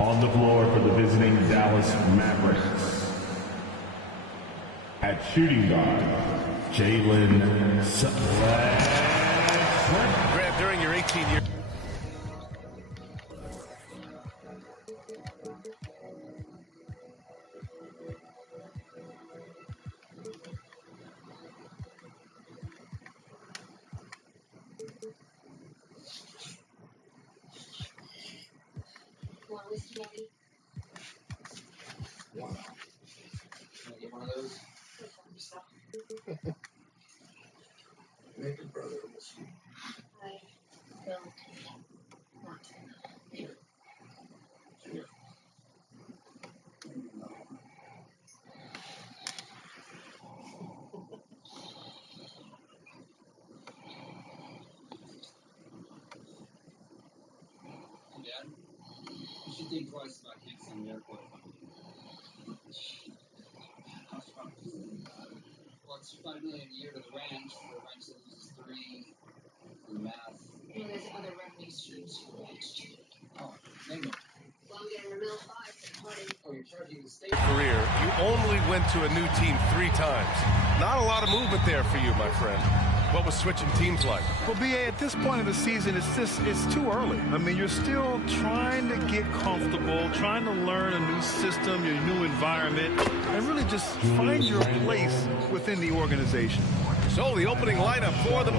On the floor for the visiting Dallas Mavericks. At shooting guard, Jalen Sutton. Grant, during your 18 years. Wow. Can I get one of those? Make it, brother. We'll see. I don't want to. Here. Here. Dad, you should think twice about canceling the airport. Well, it's $5 million a year to the ranch. The ranch that loses $3 million. The math. And there's other revenue streams for the ranch too. Oh, name it. Well, I'm getting a mill 5 for 20. Oh, you're charging the state. Career, you only went to a new team 3 times. Not a lot of movement there for you, my friend. What was switching teams like? Well, B.A., at this point of the season, it's too early. I mean, you're still trying to get comfortable, trying to learn a new system, your new environment, and really just find your place within the organization. So the opening lineup for the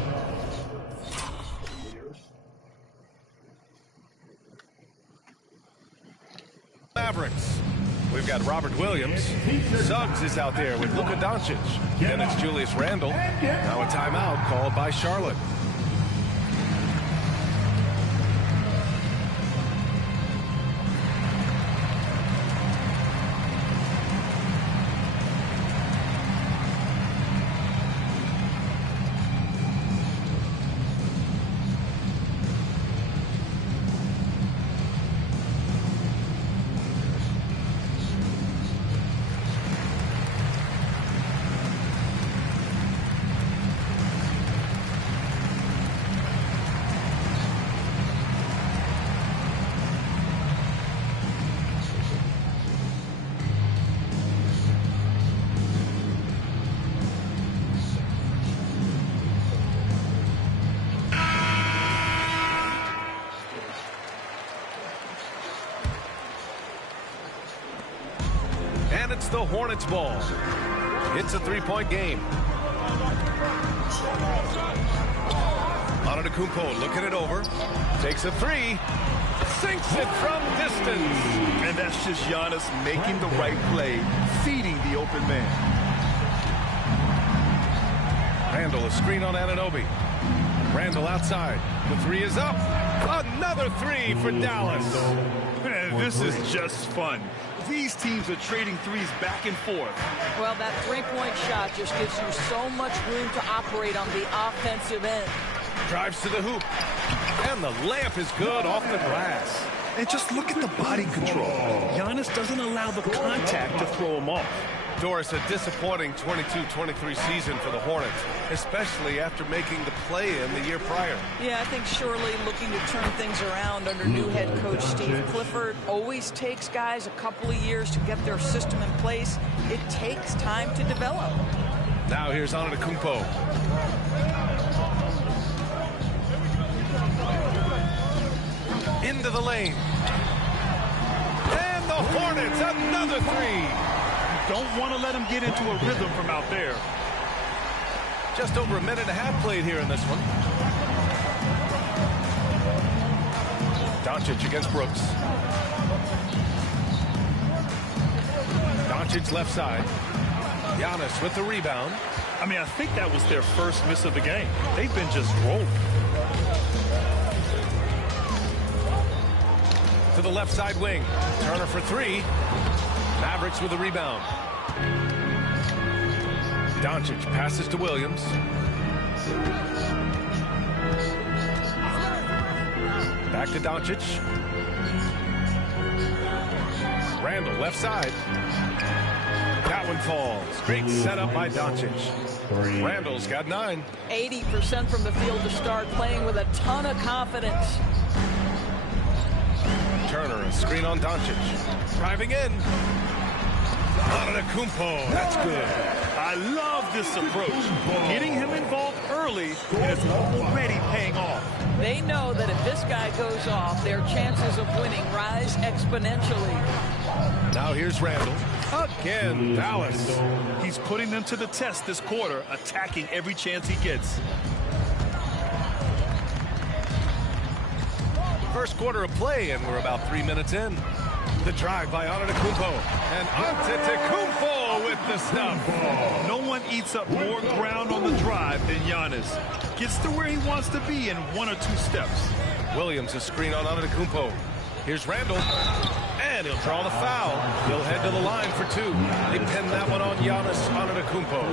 Mavericks. We've got Robert Williams. Suggs is out there with Luka Doncic. Then it's Julius Randle. Now a timeout called by Charlotte. It's the Hornets ball. It's a 3-point game. Antetokounmpo looking it over. Takes a 3. Sinks it from distance. And that's just Giannis making the right play, feeding the open man. Randle, a screen on Anunoby. Randle outside. The 3 is up. Another 3 for Dallas. Man, this is just fun. These teams are trading threes back and forth. Well, that three-point shot just gives you so much room to operate on the offensive end. Drives to the hoop. And the layup is good off the glass. And just look at the body control. Giannis doesn't allow the contact to throw him off. Doris, a disappointing 22-23 season for the Hornets, especially after making the play-in the year prior. Yeah, I think surely looking to turn things around under new head coach Steve Clifford. Always takes guys a couple of years to get their system in place. It takes time to develop. Now here's Antetokounmpo. Into the lane. And the Hornets, another 3. Don't want to let him get into a rhythm from out there. Just over a minute and a half played here in this one. Doncic against Brooks. Doncic left side. Giannis with the rebound. I mean, I think that was their first miss of the game. They've been just rolling. To the left side wing. Turner for 3. Mavericks with the rebound. Doncic passes to Williams. Back to Doncic. Randle left side. That one falls. Great setup by Doncic. Randle's got 9. 80% from the field to start, playing with a ton of confidence. Turner corner, a screen on Doncic. Driving in. Antetokounmpo, that's good. I love this approach. Getting him involved early, and it's already paying off. They know that if this guy goes off, their chances of winning rise exponentially. Now here's Randall. Again, Dallas. He's putting them to the test this quarter, attacking every chance he gets. First quarter of play, and we're about 3 minutes in. The drive by Antetokounmpo. And Antetokounmpo with the stuff. No one eats up more ground on the drive than Giannis. Gets to where he wants to be in 1 or 2 steps. Williams, a screen on Antetokounmpo. Here's Randall. And he'll draw the foul. He'll head to the line for 2. They pin that one on Giannis Antetokounmpo.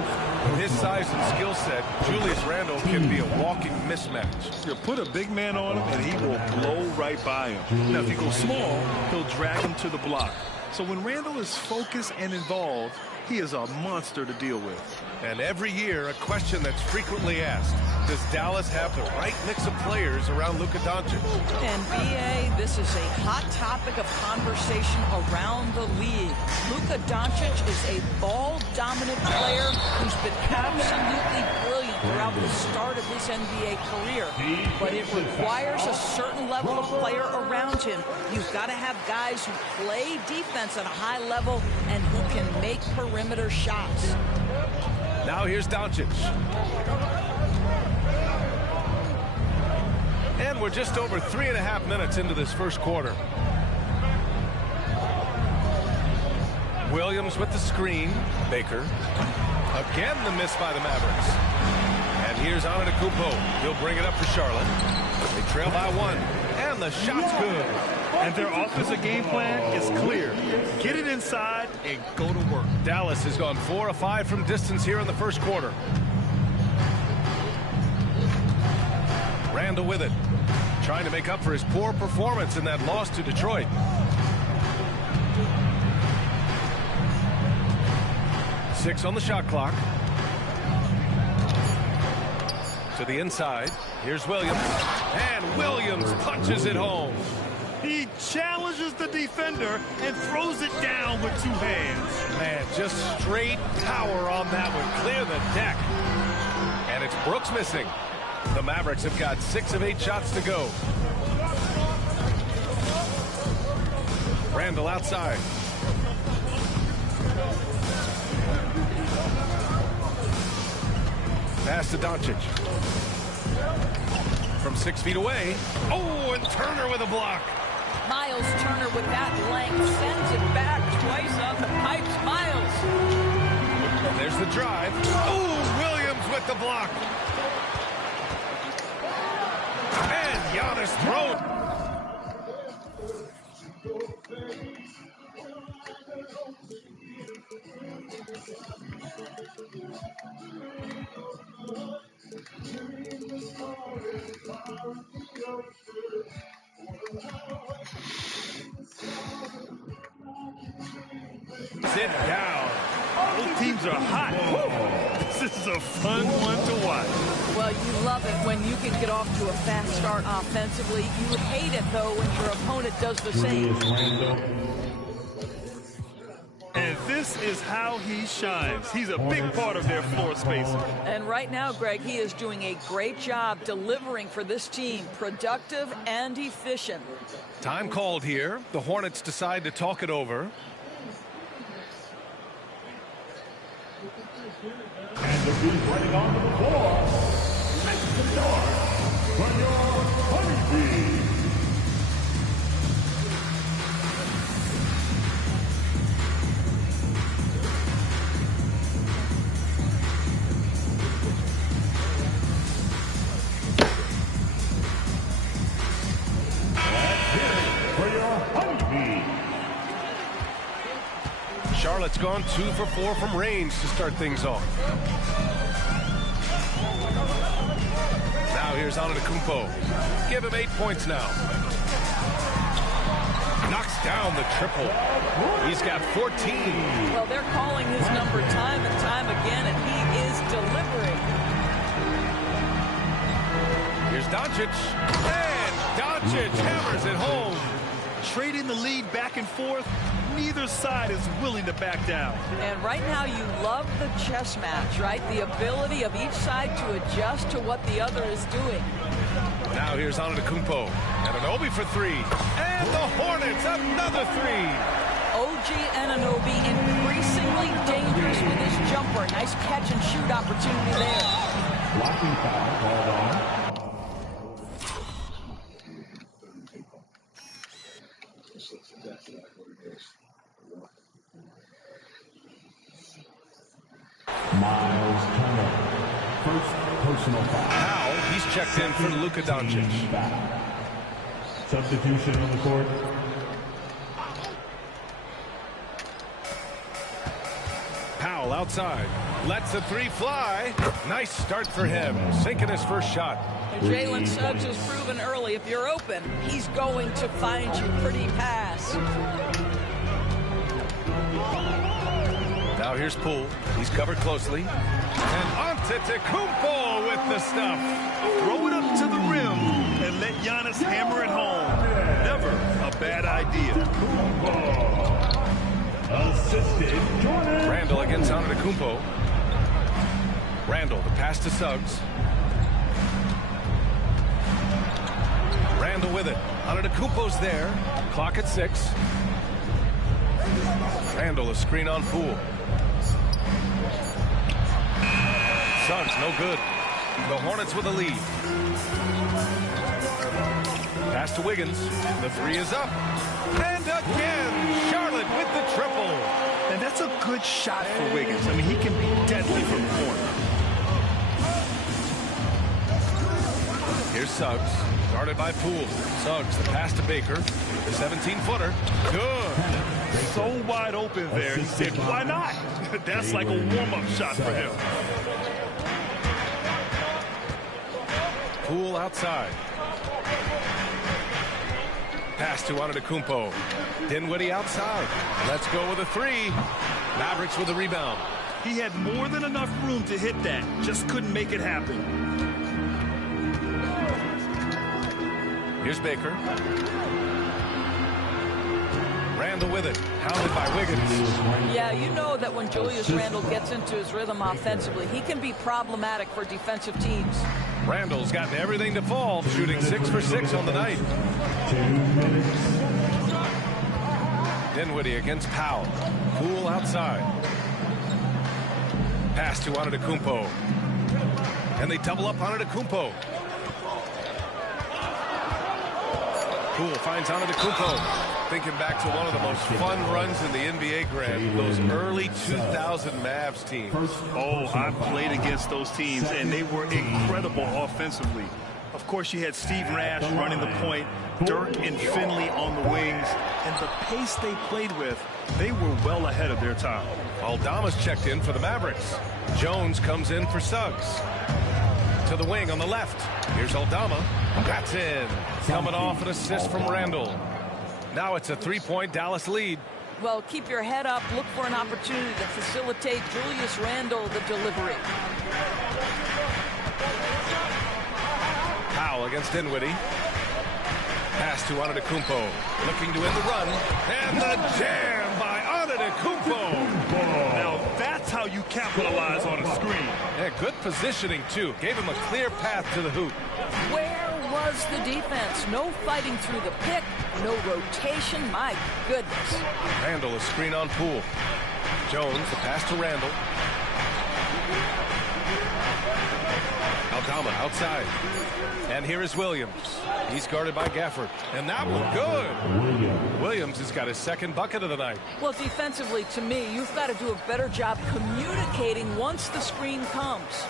With his size and skill set, Julius Randall can be a walking mismatch. You put a big man on him, and he will blow right by him. Now, if he goes small, he'll drag him to the block. So when Randall is focused and involved, he is a monster to deal with. And every year, a question that's frequently asked, does Dallas have the right mix of players around Luka Doncic? And B.A., this is a hot topic of conversation around the league. Luka Doncic is a ball-dominant player who's been absolutely brilliant throughout the start of his NBA career. But it requires a certain level of player around him. You've got to have guys who play defense at a high level and who can make perimeter shots. Now here's Doncic. And we're just over 3.5 minutes into this first quarter. Williams with the screen. Baker. Again the miss by the Mavericks. And here's Antetokounmpo. He'll bring it up for Charlotte. They trail by 1. And the shot's good. And their offensive game plan is clear. Get it inside and go to work. Dallas has gone 4 of 5 from distance here in the first quarter. Randall with it. Trying to make up for his poor performance in that loss to Detroit. Six on the shot clock. To the inside. Here's Williams. And Williams punches it home. He challenges the defender and throws it down with 2 hands. Man, just straight power on that one. Clear the deck. And it's Brooks missing. The Mavericks have got 6 of 8 shots to go. Randall outside. Pass to Doncic. From 6 feet away. Oh, and Turner with a block. Miles Turner with that length sends it back twice on the pipes. Miles. There's the drive. Oh, Williams with the block. And Giannis thrown. Sit down. Both teams are hot. This is a fun one to watch. Well, you love it when you can get off to a fast start offensively. You hate it, though, when your opponent does the same. And this is how he shines. He's a big part of their floor spacing. And right now, Greg, he is doing a great job delivering for this team, productive and efficient. Time called here. The Hornets decide to talk it over. And the beat running onto the floor. Make the start for your Honeybee. Let's hear it for your Honeybee. Charlotte's gone 2 for 4 from range to start things off. Now here's Antetokounmpo. Give him 8 points now. Knocks down the triple. He's got 14. Well, they're calling his number time and time again, and he is delivering. Here's Doncic. And Doncic hammers it home. trading the lead back and forth. Neither side is willing to back down. And right now you love the chess match, right? The ability of each side to adjust to what the other is doing. Now here's Antetokounmpo. Anunoby for three. And the Hornets, another three. OG Anunoby increasingly dangerous with his jumper. Nice catch and shoot opportunity there. Blocking foul called on. Miles Turner. First personal foul. Now he's checked in for Luka Doncic. Substitution on the court. Powell outside. Lets the three fly. Nice start for him. Sinking his first shot. And Jalen Suggs has proven early, if you're open, he's going to find you pretty pass. Now here's Poole. He's covered closely. And Antetokounmpo with the stuff. Throw it up to the rim and let Giannis hammer it home. Never a bad idea. Assisted Jordan. Randall against Antetokounmpo. Randall, the pass to Suggs. Randall with it. Antetokounmpo's there. Clock at 6. Randall, a screen on Poole. Suggs, no good. The Hornets with a lead. Pass to Wiggins. The three is up. And again, Charlotte with the triple. And that's a good shot for Wiggins. I mean, he can be deadly from the corner. Here's Suggs. Guarded by Poole. Suggs, the pass to Baker. The 17-footer. Good. So wide open there. He said, why not? That's like a warm-up shot for him. Poole outside. Pass to Antetokounmpo. Dinwiddie outside. Let's go with a three. Mavericks with a rebound. He had more than enough room to hit that. Just couldn't make it happen. Here's Baker. Randall with it. Hounded by Wiggins. Yeah, you know that when Julius Randle gets into his rhythm offensively, he can be problematic for defensive teams. Randall's gotten everything to fall, shooting 6 for 6 on the night. 2 minutes. Dinwiddie against Powell. Poole outside. Pass to Antetokounmpo. And they double up Antetokounmpo. Poole finds Antetokounmpo. Thinking back to one of the most fun runs in the NBA, Grant, those early 2000 Mavs teams. Oh, I played against those teams, and they were incredible offensively. Of course, you had Steve Nash running the point, Dirk and Finley on the wings, and the pace they played with, they were well ahead of their time. Aldama's checked in for the Mavericks. Jones comes in for Suggs. To the wing on the left. Here's Aldama. That's in. Coming off an assist from Randall. Now it's a three-point Dallas lead. Well, keep your head up. Look for an opportunity to facilitate Julius Randle the delivery. Powell against Dinwiddie. Pass to Antetokounmpo. Looking to end the run. And the jam by Antetokounmpo. Now, that's how you capitalize on a screen. Yeah, good positioning, too. Gave him a clear path to the hoop. Where was the defense? No fighting through the pick, no rotation. My goodness. Randall, a screen on Poole. Jones, the pass to Randall. Aldama outside. And here is Williams. He's guarded by Gafford. And that one good. Williams has got his second bucket of the night. Well, defensively, to me, you've got to do a better job communicating once the screen comes.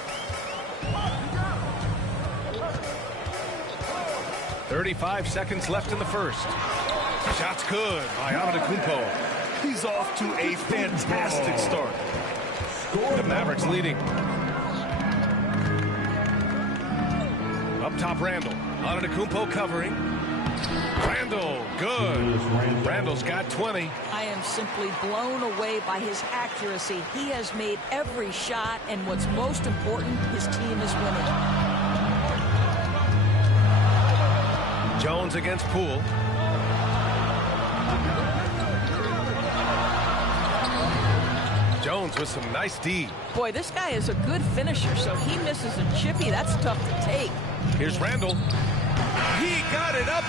35 seconds left in the first. Shot's good by Antetokounmpo. He's off to a fantastic start. The Mavericks leading. Up top, Randall. Antetokounmpo covering. Randall, good. Randall's got 20. I am simply blown away by his accuracy. He has made every shot, and what's most important, his team is winning. Jones against Poole. Jones with some nice D. Boy, this guy is a good finisher, so he misses a chippy. That's tough to take. Here's Randall. He got it up.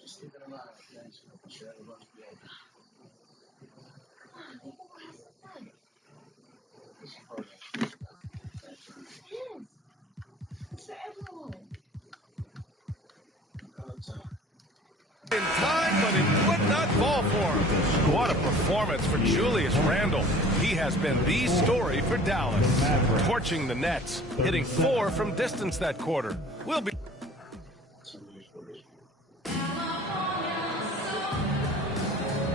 Just keep it alive, thanks. I'm sure everyone's good. This is part of it. It's for everyone. In time, but it would not fall for him. What a performance for Julius Randle. He has been the story for Dallas. Torching the Nets, hitting 4 from distance that quarter. We'll be...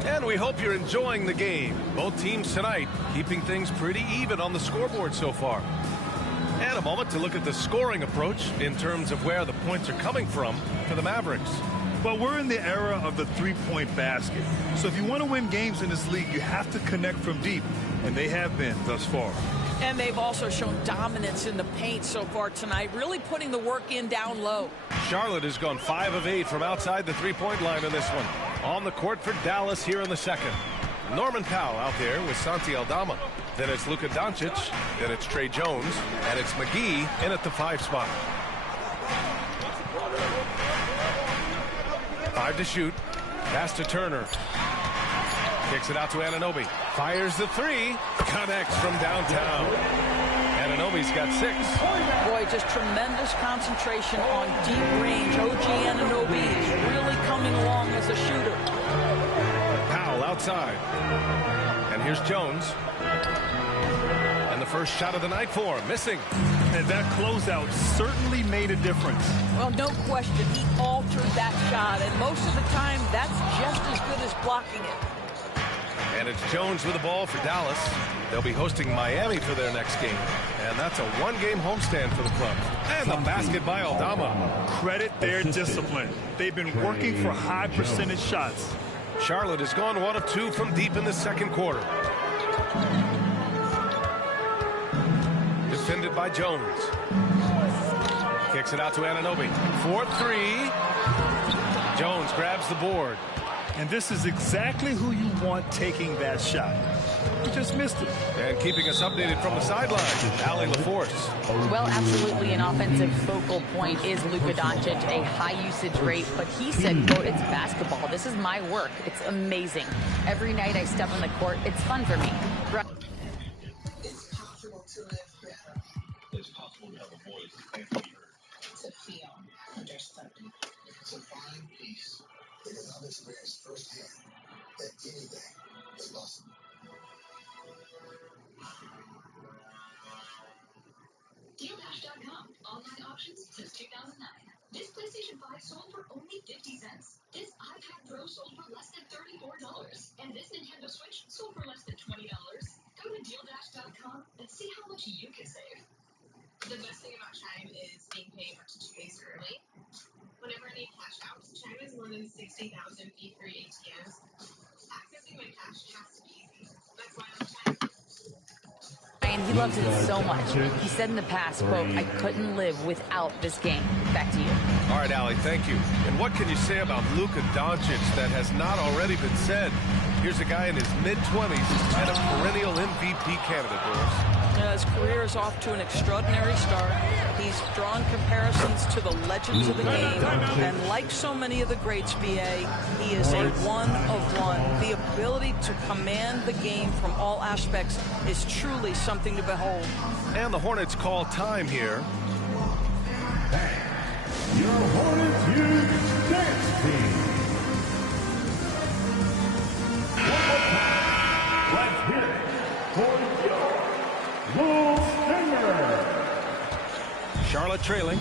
And we hope you're enjoying the game. Both teams tonight keeping things pretty even on the scoreboard so far. And a moment to look at the scoring approach in terms of where the points are coming from for the Mavericks. Well, we're in the era of the three-point basket. So if you want to win games in this league, you have to connect from deep. And they have been thus far. And they've also shown dominance in the paint so far tonight, really putting the work in down low. Charlotte has gone 5 of 8 from outside the three-point line in this one. On the court for Dallas here in the second. Norman Powell out there with Santi Aldama. Then it's Luka Doncic. Then it's Trey Jones. And it's McGee in at the 5 spot. 5 to shoot. Pass to Turner. Kicks it out to Anunoby. Fires the 3. Connects from downtown. Anunoby's got 6. Boy, just tremendous concentration on deep range. OG Anunoby is really coming along as a shooter. Powell outside. And here's Jones. And the first shot of the night for him. Missing. And that closeout certainly made a difference. Well, no question. He altered that shot. And most of the time, that's just as good as blocking it. And it's Jones with the ball for Dallas. They'll be hosting Miami for their next game. And that's a one-game homestand for the club. And the basket by Aldama. Credit their discipline. They've been working for high percentage shots. Charlotte has gone 1 of 2 from deep in the second quarter. Defended by Jones. Kicks it out to Anunoby. 4-3. Jones grabs the board. And this is exactly who you want taking that shot. He just missed it. And keeping us updated from the sideline, Allie LaForce. Well, absolutely an offensive focal point is Luka Doncic, a high usage rate, but he said, quote, it's basketball. This is my work. It's amazing. Every night I step on the court, it's fun for me. It's possible to live better. It's possible to have a voice and be heard. To feel understood. To find peace. Because I've experienced firsthand that anything is possible. DealDash.com. Online auctions since 2009. This PlayStation 5 sold for only 50 cents. This iPad Pro sold for less than $34. And this Nintendo Switch sold for less than $20. Go to DealDash.com and see how much you can save. The best thing about Chime is being paid up to 2 days early. Whenever I need cash out, Chime has more than 60,000 fee-free ATMs. Accessing my cash has to be easy. That's why I'm Chime. And he loves it so much. He said in the past, quote, I couldn't live without this game. Back to you. All right, Allie, thank you. And what can you say about Luka Doncic that has not already been said? Here's a guy in his mid-20s and a perennial MVP candidate, Bruce. His career is off to an extraordinary start. He's drawn comparisons to the legends of the game. And like so many of the greats, BA, he is a one of one. The ability to command the game from all aspects is truly something to behold. And the Hornets call time here. Your Hornets Youth Dance Team. One more time. Let's hear it for your Little Stinger. Charlotte trailing.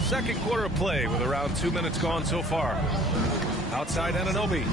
Second quarter of play with around 2 minutes gone so far. Outside Anunoby.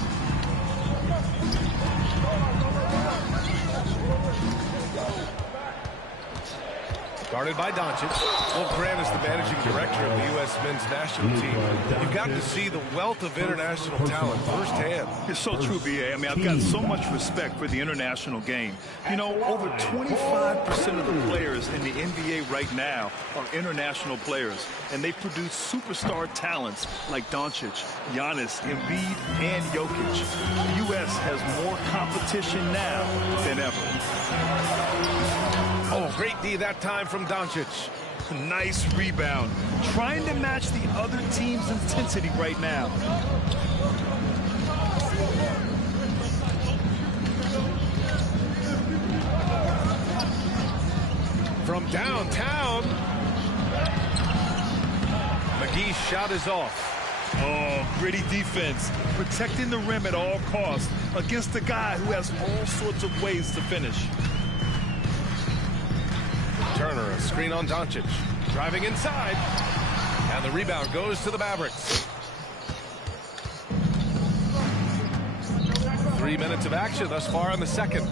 Guarded by Doncic. Well, Grant is the managing director of the U.S. men's national team. You've gotten to see the wealth of international talent firsthand. It's so true, B.A. I mean, I've got so much respect for the international game. You know, over 25% of the players in the NBA right now are international players, and they produce superstar talents like Doncic, Giannis, Embiid, and Jokic. The U.S. has more competition now than ever. Oh, great D that time from Doncic. Nice rebound. Trying to match the other team's intensity right now. From downtown. McGee's shot is off. Oh, gritty defense. Protecting the rim at all costs against a guy who has all sorts of ways to finish. Turner, a screen on Doncic. Driving inside. And the rebound goes to the Mavericks. 3 minutes of action thus far in the second.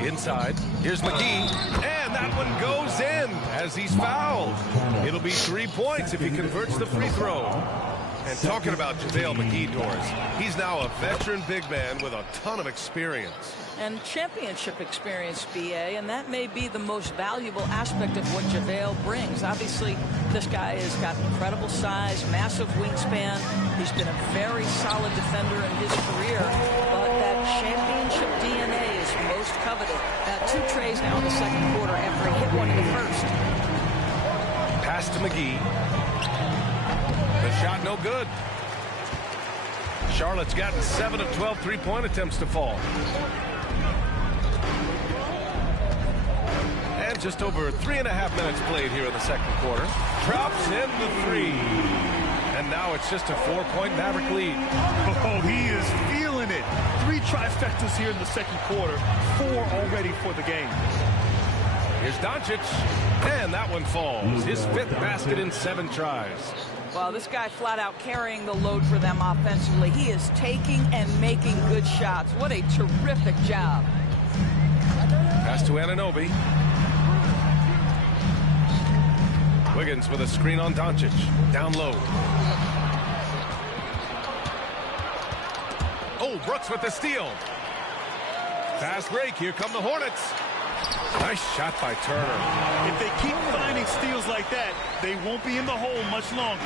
Inside. Here's McGee. And that one goes in as he's fouled. It'll be 3 points if he converts the free throw. And talking about JaVale McGee, Doris, he's now a veteran big man with a ton of experience. And championship experience, B.A., and that may be the most valuable aspect of what JaVale brings. Obviously, this guy has got incredible size, massive wingspan. He's been a very solid defender in his career, but that championship DNA is most coveted. 2 trays now in the second quarter after he hit one in the first. Pass to McGee. The shot no good. Charlotte's gotten 7 of 12 three-point attempts to fall. And just over 3.5 minutes played here in the second quarter. Drops in the 3. And now it's just a 4-point Maverick lead. Oh, he is feeling it. 3 trifectas here in the second quarter. 4 already for the game. Here's Doncic. And that one falls. His 5th basket in 7 tries. Well, this guy flat out carrying the load for them offensively. He is taking and making good shots. What a terrific job. Pass to Anunoby. Wiggins with a screen on Doncic. Down low. Oh, Brooks with the steal. Fast break. Here come the Hornets. Nice shot by Turner. If they keep finding steals like that, they won't be in the hole much longer.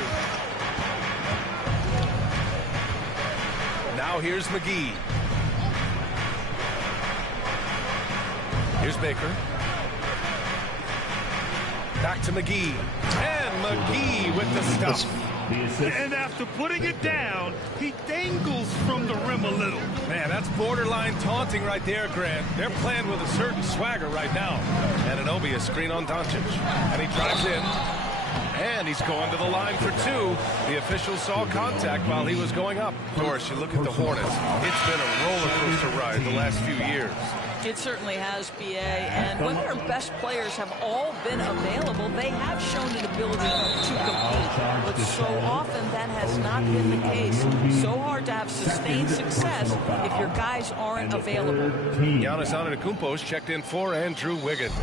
Now here's McGee. Here's Baker. Back to McGee. And McGee with the stuff. And after putting it down, he dangles from the rim a little. Man, that's borderline taunting right there, Grant. They're playing with a certain swagger right now. Anunoby, a screen on Doncic. And he drives in. And he's going to the line for 2. The official saw contact while he was going up. Doris, you look at the Hornets. It's been a roller coaster ride the last few years. It certainly has, B.A. And when their best players have all been available, they have shown an ability to compete. But so often that has not been the case. So hard to have sustained success if your guys aren't available. Giannis Antetokounmpo's checked in for Andrew Wiggins.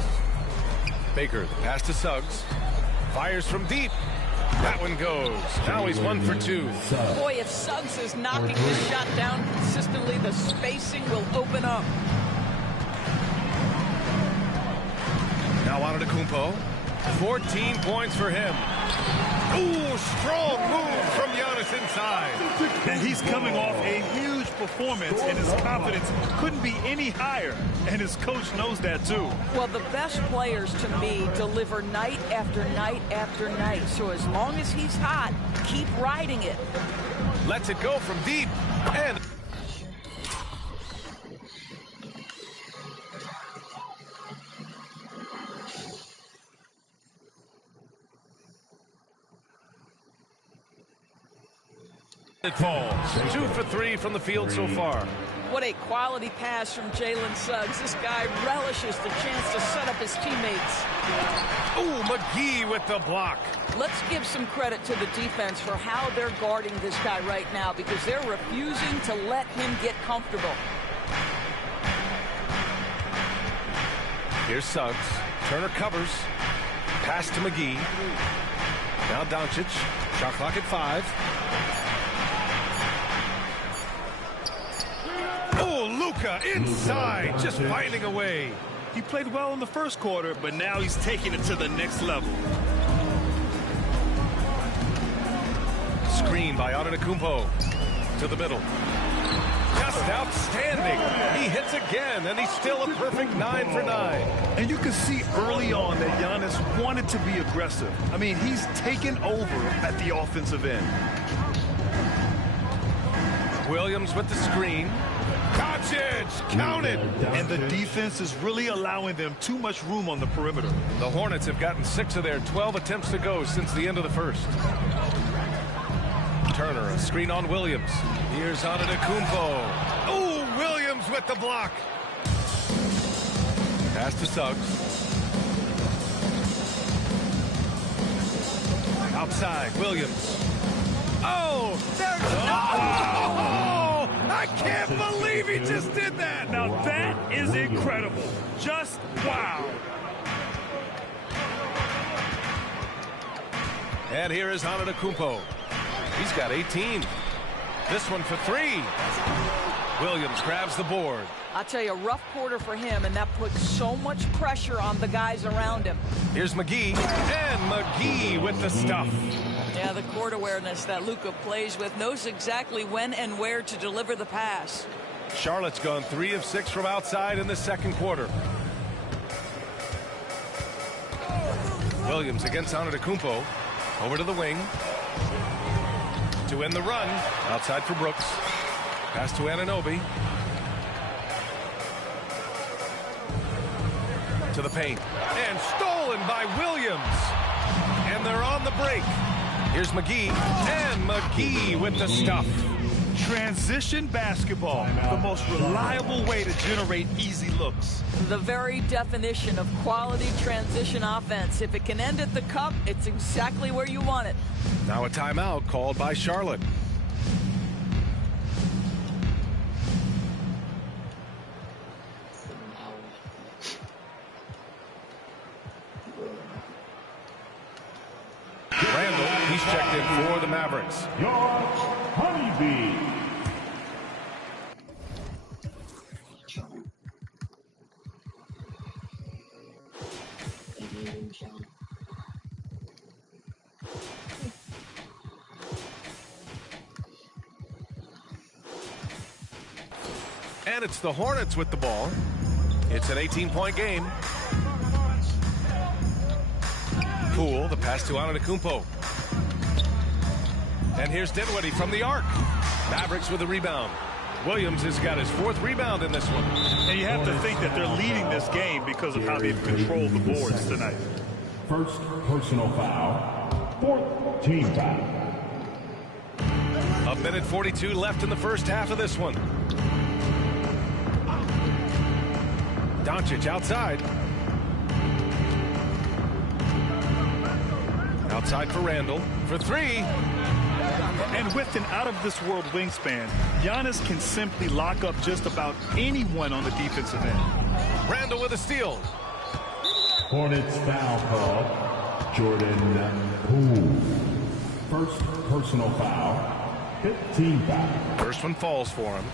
Baker, the pass to Suggs. Fires from deep. That one goes. Now he's 1 for 2. Boy, if Suggs is knocking this shot down consistently, the spacing will open up. Now Antetokounmpo. 14 points for him. Ooh, strong move from Giannis inside. And he's coming off a huge performance, and his confidence couldn't be any higher. And his coach knows that, too. Well, the best players, to me, deliver night after night after night. So as long as he's hot, keep riding it. Lets it go from deep. And it falls. 2 for 3 from the field so far. What a quality pass from Jalen Suggs. This guy relishes the chance to set up his teammates. Ooh, McGee with the block. Let's give some credit to the defense for how they're guarding this guy right now, because they're refusing to let him get comfortable. Here's Suggs. Turner covers. Pass to McGee. Now Doncic. Shot clock at 5. Oh, Luka inside, just finding a way. He played well in the first quarter, but now he's taking it to the next level. Screen by Antetokounmpo to the middle. Just outstanding. He hits again, and he's still a perfect 9 for 9. And you can see early on that Giannis wanted to be aggressive. I mean, he's taken over at the offensive end. Williams with the screen. Doncic, counted. And the defense is really allowing them too much room on the perimeter. The Hornets have gotten 6 of their 12 attempts to go since the end of the first. Turner, a screen on Williams. Here's Antetokounmpo. Oh, Williams with the block. Pass to Suggs. Outside, Williams. Oh, there's... Oh! I can't believe he just did that. Now that is incredible. Just wow. And here is Antetokounmpo. He's got 18. This one for 3. Williams grabs the board. I'll tell you, a rough quarter for him, and that puts so much pressure on the guys around him. Here's McGee, and McGee with the stuff. Yeah, the court awareness that Luka plays with, knows exactly when and where to deliver the pass. Charlotte's gone 3 of 6 from outside in the second quarter. Williams against Antetokounmpo. Over to the wing. To end the run. Outside for Brooks. Pass to Anunoby. To the paint. And stolen by Williams. And they're on the break. Here's McGee. And McGee with the stuff. Transition basketball, the most reliable way to generate easy looks. The very definition of quality transition offense. If it can end at the cup, it's exactly where you want it. Now a timeout called by Charlotte. Randall, he's checked in for the Mavericks. Your Honeybee. And it's the Hornets with the ball. It's an 18-point game. Poole, the pass to Antetokounmpo. And here's Dinwiddie from the arc. Mavericks with a rebound. Williams has got his 4th rebound in this one. And you have to think that they're leading this game because of how they've controlled the boards tonight. First personal foul. 4th team foul. A minute 42 left in the first half of this one. Doncic outside. Outside for Randall for 3. And with an out-of-this-world wingspan, Giannis can simply lock up just about anyone on the defensive end. Randall with a steal. Hornets foul call. Jordan Poole. First personal foul. 5th team foul. First one falls for him.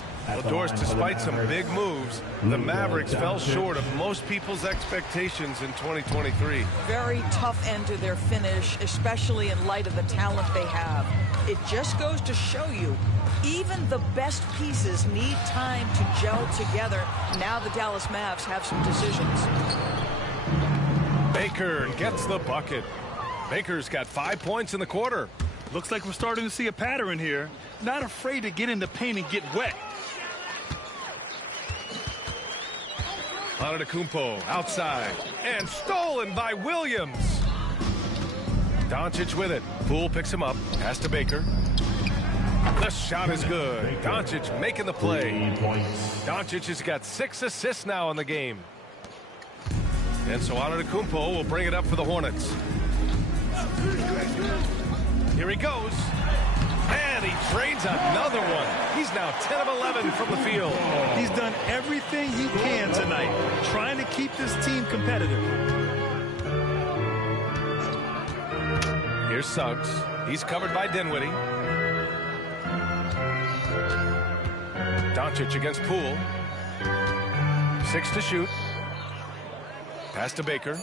Doors, despite some big moves, the Mavericks fell short of most people's expectations in 2023. Very tough end to their finish, especially in light of the talent they have. It just goes to show you, even the best pieces need time to gel together. Now the Dallas Mavs have some decisions. Baker gets the bucket. Baker's got 5 points in the quarter. Looks like we're starting to see a pattern here. Not afraid to get in the paint and get wet. Antetokounmpo outside and stolen by Williams. Doncic with it. Poole picks him up. Pass to Baker. The shot is good. Doncic making the play. Doncic has got 6 assists now in the game. And so Antetokounmpo will bring it up for the Hornets. Here he goes. And he trades another one. He's now 10 of 11 from the field. He's done everything he can tonight, trying to keep this team competitive. Here's Suggs. He's covered by Dinwiddie. Doncic against Poole. 6 to shoot. Pass to Baker.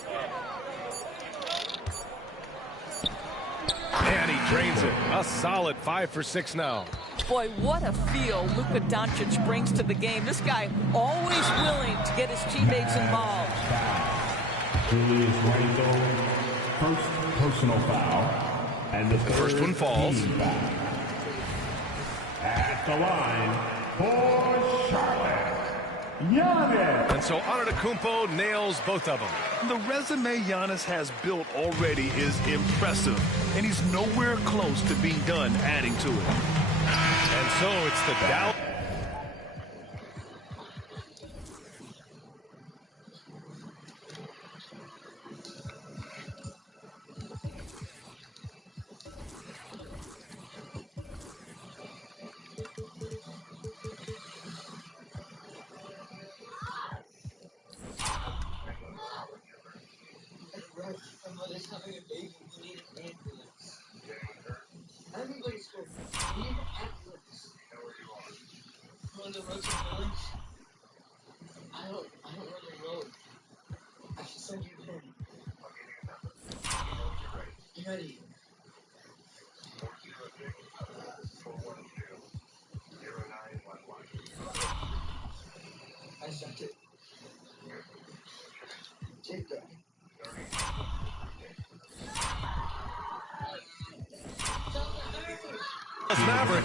And he drains it. A solid 5 for 6 now. Boy, what a feel Luka Doncic brings to the game. This guy always willing to get his teammates involved. Julius Randle, first personal foul. And the first one falls. At the line for Charlotte, Giannis. And so Antetokounmpo nails both of them. The resume Giannis has built already is impressive, and he's nowhere close to being done adding to it. And so it's the Dallas. Somebody's having a baby. We need an ambulance. Everybody's going. We need an ambulance. On the road to village. I don't know the road. I should send you a pin. You ready? I sent it. Take that. Maverick.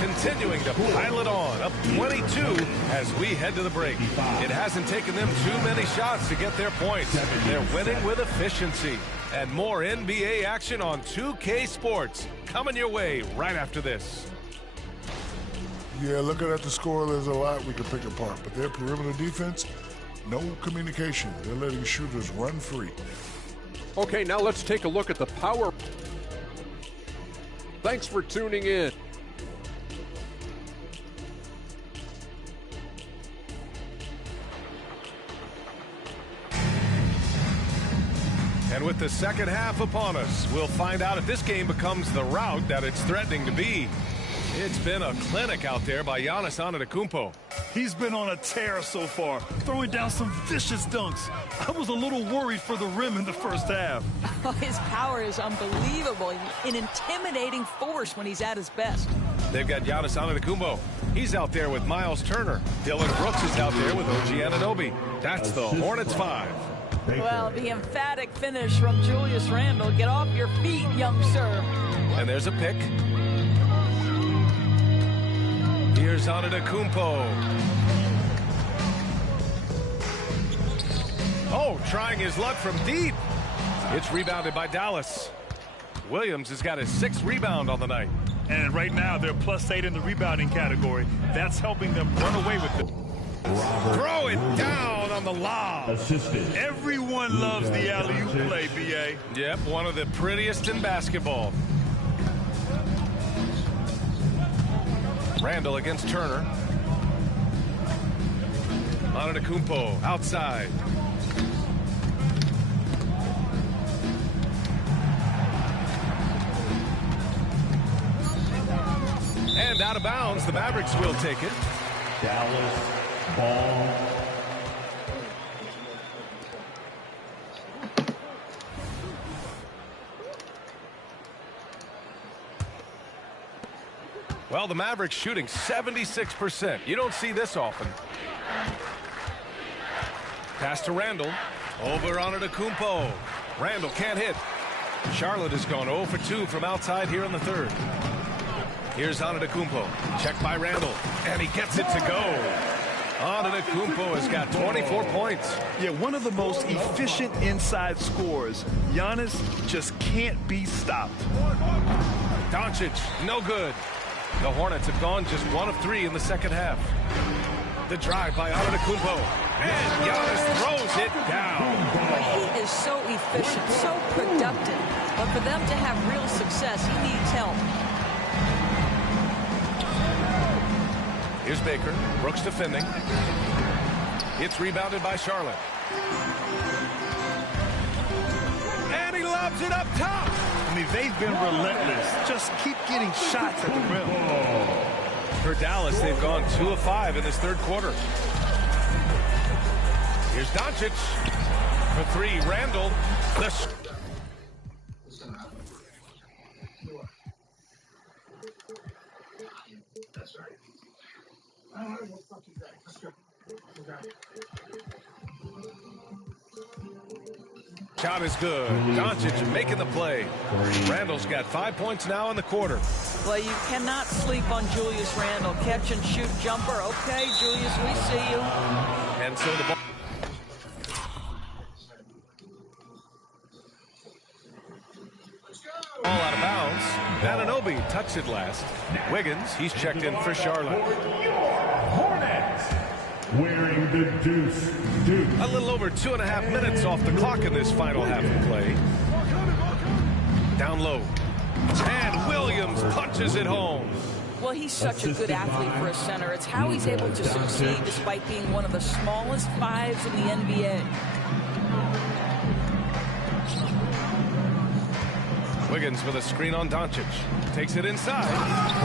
Continuing to pile it on, up 22 as we head to the break. It hasn't taken them too many shots to get their points. They're winning with efficiency. And more NBA action on 2K Sports coming your way right after this. Yeah, looking at the score, there's a lot we could pick apart. But their perimeter defense, no communication. They're letting shooters run free. Okay, now let's take a look at the power. Thanks for tuning in. And with the second half upon us, we'll find out if this game becomes the rout that it's threatening to be. It's been a clinic out there by Giannis Antetokounmpo. He's been on a tear so far, throwing down some vicious dunks. I was a little worried for the rim in the first half. His power is unbelievable. An intimidating force when he's at his best. They've got Giannis Antetokounmpo. He's out there with Miles Turner. Dylan Brooks is out there with OG Anunoby. That's the Hornets 5. Well, the emphatic finish from Julius Randle. Get off your feet, young sir. And there's a pick. Here's Antetokounmpo. Oh, trying his luck from deep. It's rebounded by Dallas. Williams has got his 6th rebound on the night. And right now, they're +8 in the rebounding category. That's helping them run away with it. Throw it down on the lob. Assisted. Everyone loves the alley-oop play, B.A. Yep, one of the prettiest in basketball. Randle against Turner. Antetokounmpo outside. And out of bounds, the Mavericks will take it. Dallas ball. Well, the Mavericks shooting 76%. You don't see this often. Pass to Randle. Over Antetokounmpo. Randle can't hit. Charlotte has gone 0 for 2 from outside here in the third. Here's Antetokounmpo. Checked by Randle. And he gets it to go. Antetokounmpo has got 24 points. Yeah, one of the most efficient inside scorers. Giannis just can't be stopped. Doncic, no good. The Hornets have gone just 1 of 3 in the second half. The drive by Antetokounmpo, and Giannis throws it down. He is so efficient, so productive. But for them to have real success, he needs help. Here's Baker. Brooks defending. It's rebounded by Charlotte. And he lobs it up top. I mean, they've been relentless. Just keep getting shots at the rim. For Dallas, they've gone 2 of 5 in this third quarter. Here's Doncic. For 3, Randall. That's right. All right, well, fuck you guys. Let's go. Shot is good. Doncic making the play. Randall's got 5 points now in the quarter. Well, you cannot sleep on Julius Randle. Catch and shoot jumper. Okay, Julius, we see you. And so the ball. Ball out of bounds. Anunoby touched it last. Wiggins, he's checked in for Charlotte. Hornets wearing the deuce. A little over 2.5 minutes off the clock in this final half of play. Down low. And Williams punches it home. Well, he's such a good athlete for a center. It's how he's able to succeed despite being one of the smallest 5s in the NBA. Wiggins with a screen on Doncic. Takes it inside.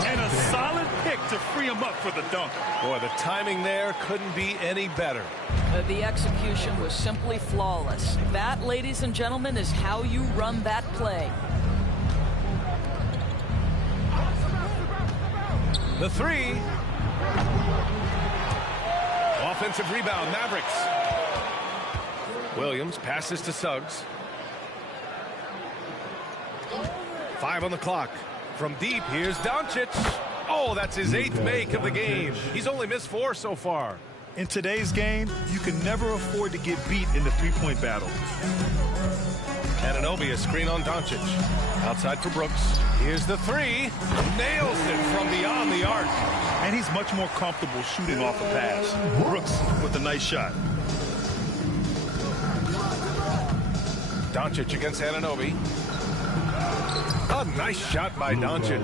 And a solid pick to free him up for the dunk. Boy, the timing there couldn't be any better. The execution was simply flawless. That, ladies and gentlemen, is how you run that play. The 3. Offensive rebound, Mavericks. Williams passes to Suggs. 5 on the clock. From deep, here's Doncic. Oh, that's his 8th make of the game. He's only missed 4 so far. In today's game, you can never afford to get beat in the three-point battle. Anunoby, a screen on Doncic. Outside for Brooks. Here's the 3. Nails it from beyond the arc. And he's much more comfortable shooting off a pass. Brooks with a nice shot. Doncic against Anunoby. A nice shot by Doncic.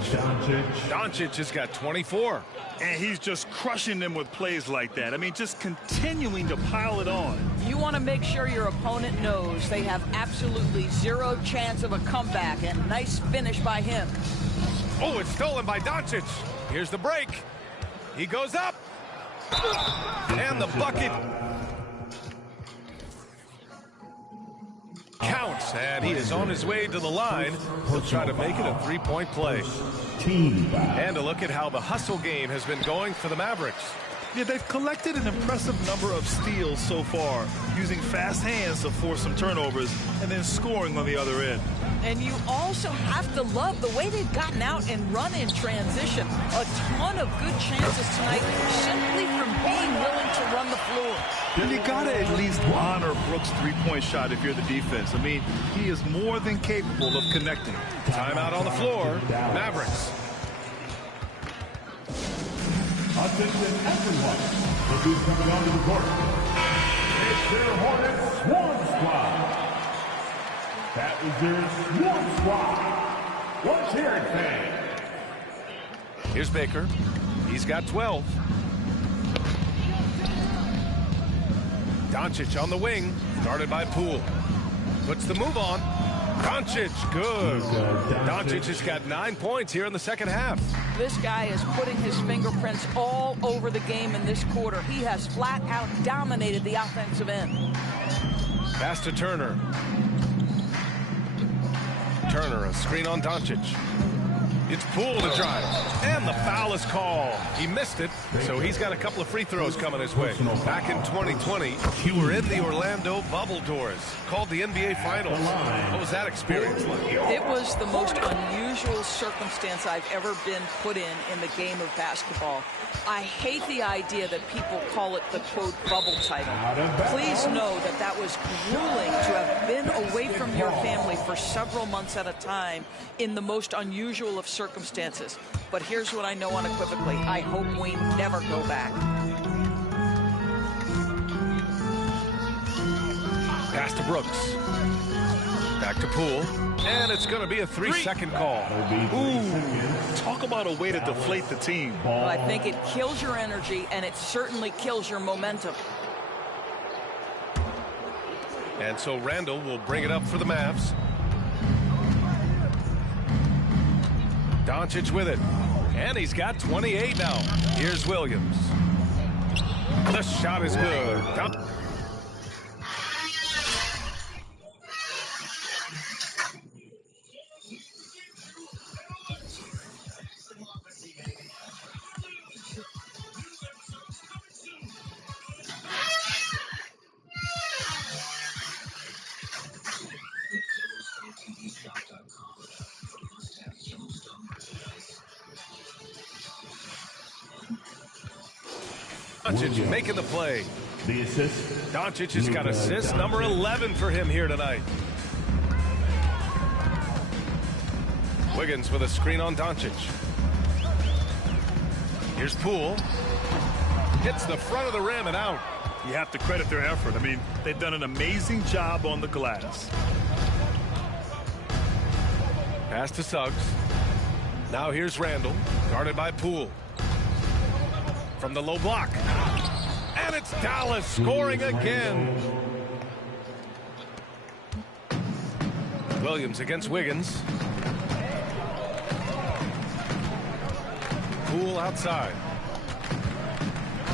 Doncic has got 24. And he's just crushing them with plays like that. I mean, just continuing to pile it on. You want to make sure your opponent knows they have absolutely 0 chance of a comeback. And nice finish by him. Oh, it's stolen by Doncic. Here's the break. He goes up. And the bucket counts, and he is on his way to the line. He'll try to make it a 3-point play. And a look at how the hustle game has been going for the Mavericks. Yeah, they've collected an impressive number of steals so far, using fast hands to force some turnovers and then scoring on the other end. And you also have to love the way they've gotten out and run in transition. A ton of good chances tonight simply from being willing to run the floor. And you got to at least honor Brooks' three-point shot if you're the defense. I mean, he is more than capable of connecting. Timeout on the floor. Mavericks. Attention everyone. Look who's coming onto the court. It's their Hornets Swarm Squad. That is their Swarm Squad. Let's hear it, fans. Here's Baker. He's got 12. Doncic on the wing. Guarded by Poole. Puts the move on. Doncic, good. Doncic has got 9 points here in the second half. This guy is putting his fingerprints all over the game in this quarter. He has flat out dominated the offensive end. Pass to Turner. Turner, a screen on Doncic. It's Poole to drive. And the foul is called. He missed it, so he's got a couple of free throws coming his way. Back in 2020, you were in the Orlando bubble doors, called the NBA Finals. What was that experience like? It was the most unusual circumstance I've ever been put in the game of basketball. I hate the idea that people call it the, quote, bubble title. Please know that that was grueling to have been away from your family for several months at a time in the most unusual of circumstances. But here's what I know unequivocally. I hope we never go back. Pass to Brooks. Back to Poole. And it's going to be a 3-second call. Ooh, talk about a way to deflate the team. Well, I think it kills your energy, and it certainly kills your momentum. And so Randall will bring it up for the Mavs. Doncic with it. And he's got 28 now. Here's Williams. The shot is good. Doncic making the play. The assist. Doncic has got assist number 11 for him here tonight. Wiggins with a screen on Doncic. Here's Poole. Hits the front of the rim and out. You have to credit their effort. I mean, they've done an amazing job on the glass. Pass to Suggs. Now here's Randall, guarded by Poole. From the low block. And it's Dallas scoring again. Williams against Wiggins. Poole outside.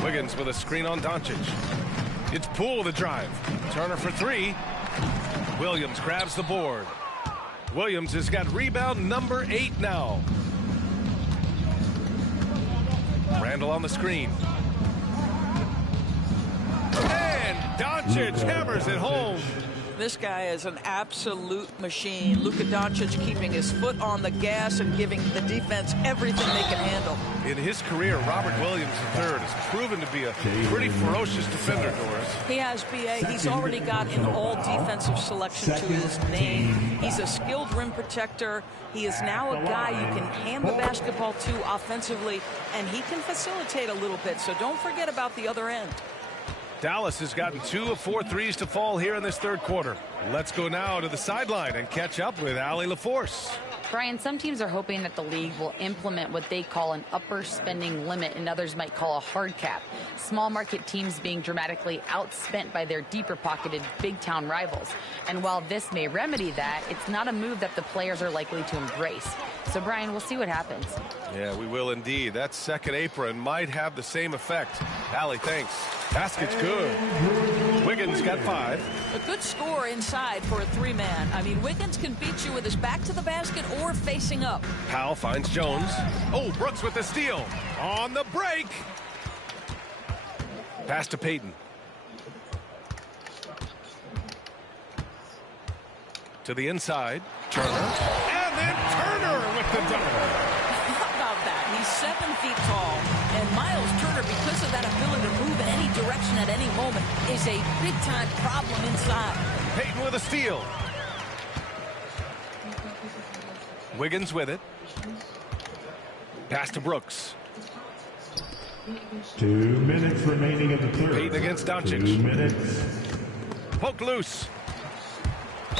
Wiggins with a screen on Doncic. It's Poole the drive. Turner for three. Williams grabs the board. Williams has got rebound number 8 now. Randall on the screen. And Doncic hammers it home. This guy is an absolute machine. Luka Doncic keeping his foot on the gas and giving the defense everything they can handle. In his career, Robert Williams III has proven to be a pretty ferocious defender, Doris. He has, B.A. He's already got an all-defensive selection to his name. He's a skilled rim protector. He is now a guy you can hand the basketball to offensively, and he can facilitate a little bit, so don't forget about the other end. Dallas has gotten 2 of 4 threes to fall here in this third quarter. Let's go now to the sideline and catch up with Allie LaForce. Brian, some teams are hoping that the league will implement what they call an upper spending limit and others might call a hard cap. Small market teams being dramatically outspent by their deeper pocketed big town rivals. And while this may remedy that, it's not a move that the players are likely to embrace. So Brian, we'll see what happens. Yeah, we will indeed. That second apron might have the same effect. Allie, thanks. Basket's good. Wiggins got 5. A good score inside for a 3-man. I mean, Wiggins can beat you with his back to the basket or facing up. Powell finds Jones. Oh, Brooks with the steal. On the break. Pass to Payton. To the inside. Turner. And then Turner with the dunk. How about that? He's 7 feet tall. And Miles Turner, because of that ability to move in any direction at any moment, is a big-time problem inside. Payton with a steal. Wiggins with it. Pass to Brooks. 2 minutes remaining in the third. Payton against Doncic. 2 minutes. Poked loose.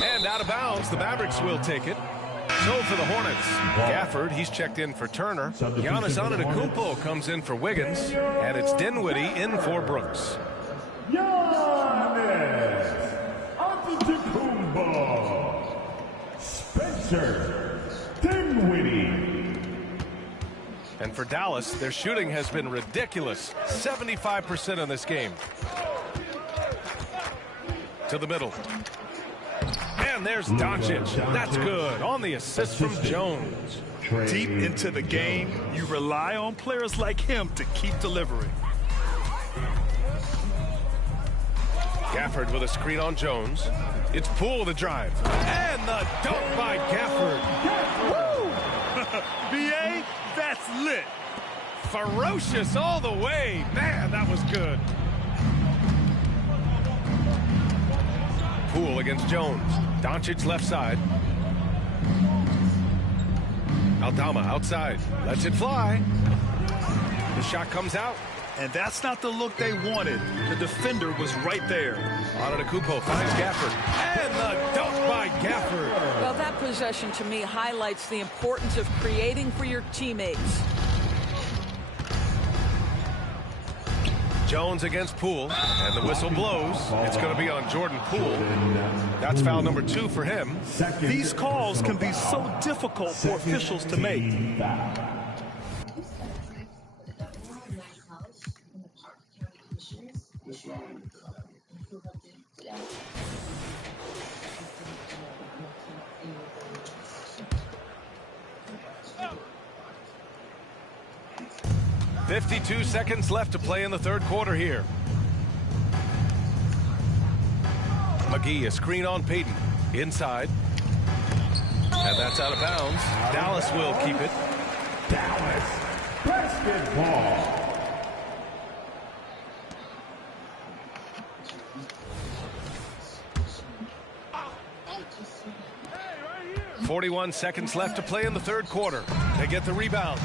And out of bounds. The Mavericks will take it. So for the Hornets, Gafford, he's checked in for Turner. Giannis Antetokounmpo comes in for Wiggins. And it's Dinwiddie in for Brooks. Giannis Antetokounmpo. Spencer Dinwiddie. And for Dallas, their shooting has been ridiculous. 75% in this game. To the middle. And And there's Doncic. That's good on the assist from Jones. Deep into the game, you rely on players like him to keep delivering. Gafford with a screen on Jones. It's Poole to drive. And the dunk by Gafford. Woo! BA, that's lit. Ferocious all the way. Man, that was good. Poole against Jones. Doncic left side. Aldama outside. Lets it fly. The shot comes out. And that's not the look they wanted. The defender was right there. Antetokounmpo finds Gafford. And the dunk by Gafford. Well, that possession to me highlights the importance of creating for your teammates. Jones against Poole, and the whistle blows. It's going to be on Jordan Poole. That's foul number 2 for him. These calls can be so difficult for officials to make. 52 seconds left to play in the third quarter here. McGee, a screen on Payton. Inside. And that's out of bounds. Dallas will keep it. Dallas basketball. 41 seconds left to play in the third quarter. They get the rebound.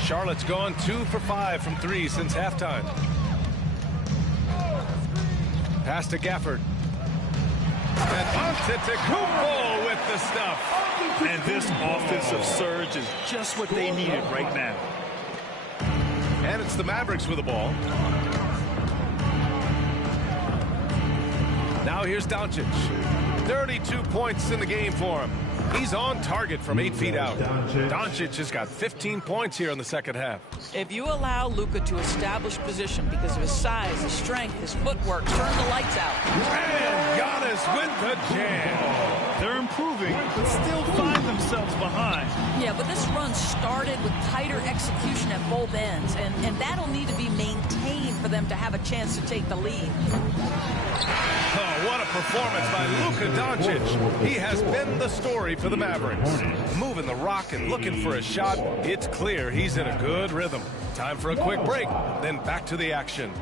Charlotte's gone 2 for 5 from 3 since halftime. Pass to Gafford. And Antetokounmpo with the stuff. And this offensive surge is just what they needed right now. And it's the Mavericks with the ball. Now here's Doncic. 32 points in the game for him. He's on target from 8 feet out. Doncic has got 15 points here in the second half. If you allow Luka to establish position because of his size, his strength, his footwork, turn the lights out. And Giannis with the jam. They're improving, but still find themselves behind. Yeah, but this run started with tighter execution at both ends, and that'll need to be maintained for them to have a chance to take the lead. Oh, what a performance by Luka Doncic. He has been the story for the Mavericks. Moving the rock and looking for a shot. It's clear he's in a good rhythm. Time for a quick break, then back to the action.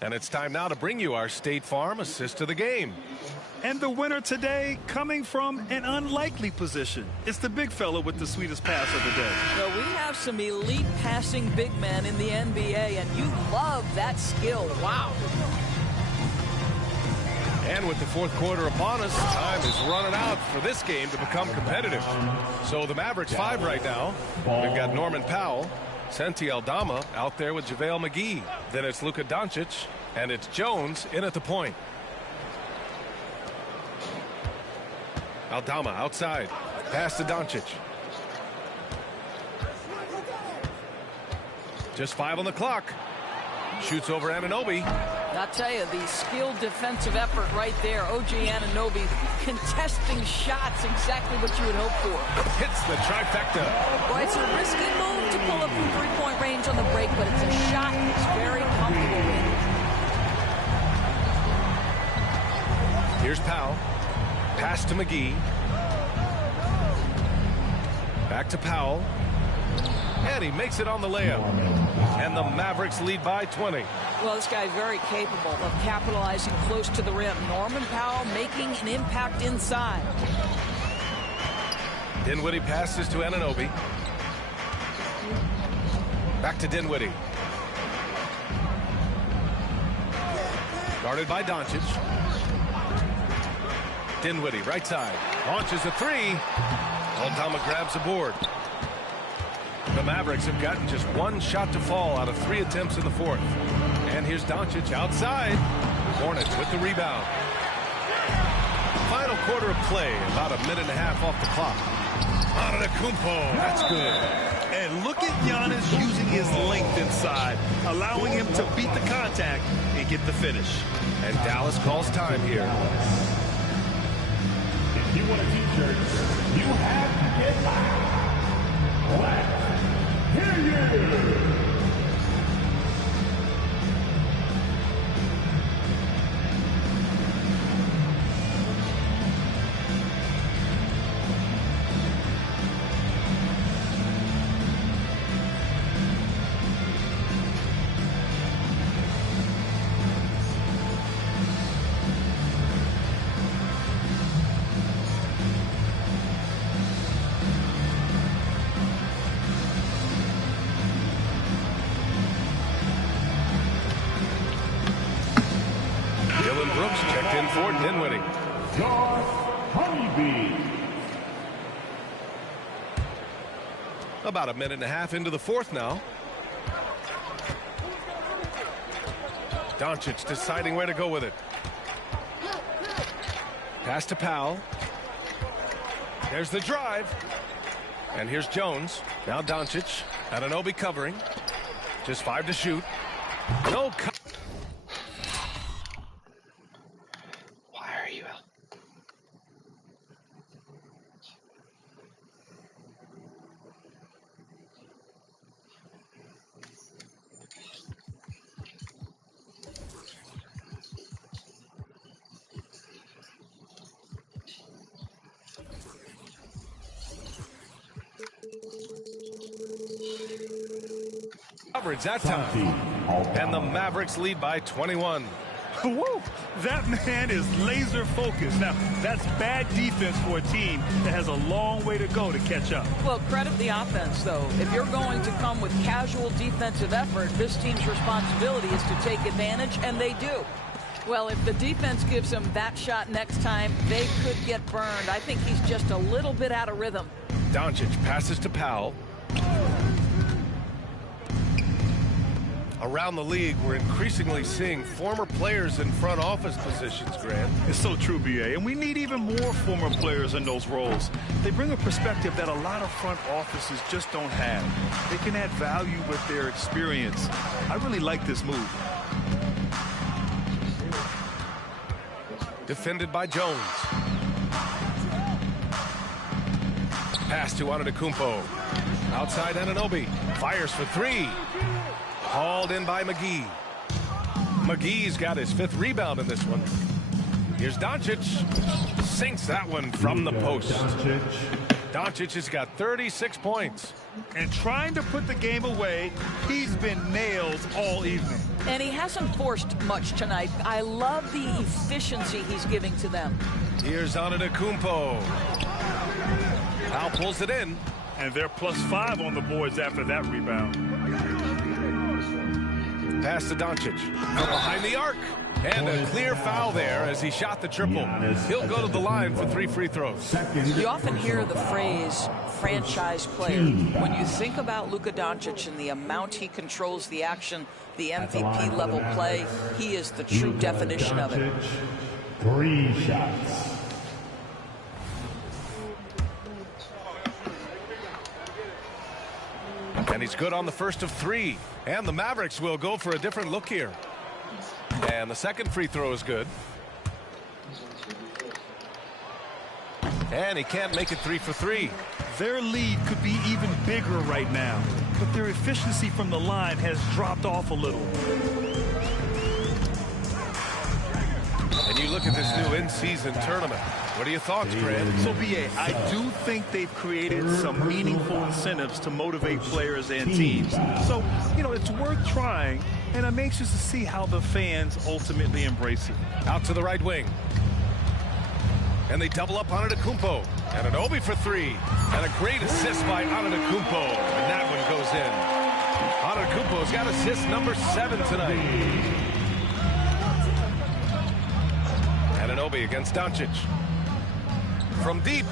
And it's time now to bring you our State Farm assist of the game. And the winner today coming from an unlikely position. It's the big fella with the sweetest pass of the day. Well, we have some elite passing big men in the NBA, and you love that skill. Wow. And with the fourth quarter upon us, time is running out for this game to become competitive. So the Mavericks 5 right now. We've got Norman Powell, Santi Aldama out there with JaVale McGee. Then it's Luka Doncic, and it's Jones in at the point. Aldama outside. Pass to Doncic. Just 5 on the clock. Shoots over Anunoby. I'll tell you, the skilled defensive effort right there. OG Anunoby contesting shots, exactly what you would hope for. Hits the trifecta. Well, it's a risky move to pull up from three-point range on the break, but it's a shot he's very comfortable with. Here's Powell. Pass to McGee. Back to Powell. And he makes it on the layup. And the Mavericks lead by 20. Well, this guy's very capable of capitalizing close to the rim. Norman Powell making an impact inside. Dinwiddie passes to Anunoby. Back to Dinwiddie. Guarded by Doncic. Dinwiddie, right side. Launches a three. Oldama grabs the board. The Mavericks have gotten just one shot to fall out of 3 attempts in the fourth. And here's Doncic outside. Hornets with the rebound. Final quarter of play, about a minute and a half off the clock. Antetokounmpo, that's good. And look at Giannis using his length inside, allowing him to beat the contact and get the finish. And Dallas calls time here. If you want a t-shirt, you have to get loud. Let's hear you. Brooks checked in for Dinwiddie. About a minute and a half into the fourth now. Doncic deciding where to go with it. Pass to Powell. There's the drive. And here's Jones. Now Doncic. Anunoby covering. Just 5 to shoot. No cut. Coverage that time. And the Mavericks lead by 21. Woo! That man is laser focused. Now, that's bad defense for a team that has a long way to go to catch up. Well, credit the offense, though. If you're going to come with casual defensive effort, this team's responsibility is to take advantage, and they do. Well, if the defense gives him that shot next time, they could get burned. I think he's just a little bit out of rhythm. Doncic passes to Powell. Around the league, we're increasingly seeing former players in front office positions, Grant. It's so true, B.A., and we need even more former players in those roles. They bring a perspective that a lot of front offices just don't have. They can add value with their experience. I really like this move. Defended by Jones. Pass to Antetokounmpo. Outside Anunoby. Fires for 3. Hauled in by McGee. McGee's got his 5th rebound in this one. Here's Doncic. Sinks that one from the post. Doncic has got 36 points. And trying to put the game away, he's been nails all evening. And he hasn't forced much tonight. I love the efficiency he's giving to them. Here's Antetokounmpo. Powell pulls it in. And they're +5 on the boards after that rebound. Pass to Doncic. From behind the arc. And a clear foul there as he shot the triple. He'll go to the line for 3 free throws. You often hear the phrase franchise player. When you think about Luka Doncic and the amount he controls the action, the MVP level play, he is the true definition of it. 3 shots. And he's good on the first of 3. And the Mavericks will go for a different look here. And the second free throw is good. And he can't make it 3 for 3. Their lead could be even bigger right now, but their efficiency from the line has dropped off a little. And you look at this new in-season tournament. What are your thoughts, Grant? So, B.A., I do think they've created some meaningful incentives to motivate players and teams. So, you know, it's worth trying, and I'm anxious to see how the fans ultimately embrace it. Out to the right wing. And they double up on Antetokounmpo. And Anunoby for 3. And a great assist by Antetokounmpo. And that one goes in. Antetokounmpo's got assist number 7 tonight. Anunoby against Doncic. From deep.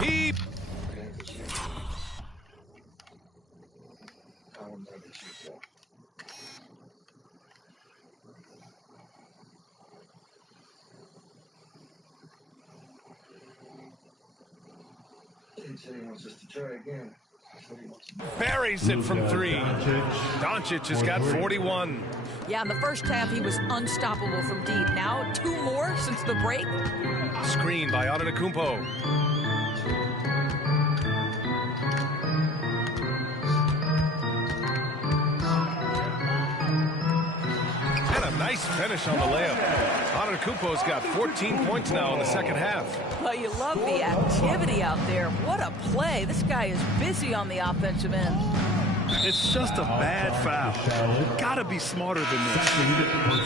Deep. Buries it from 3. Doncic has got 41. Yeah, in the first half, he was unstoppable from deep. Now, 2 more since the break. Screen by Antetokounmpo. And a nice finish on the layup. Antetokounmpo's got 14 points now in the second half. Well, you love the activity out there. What a play. This guy is busy on the offensive end. It's just a bad foul. Gotta be smarter than this.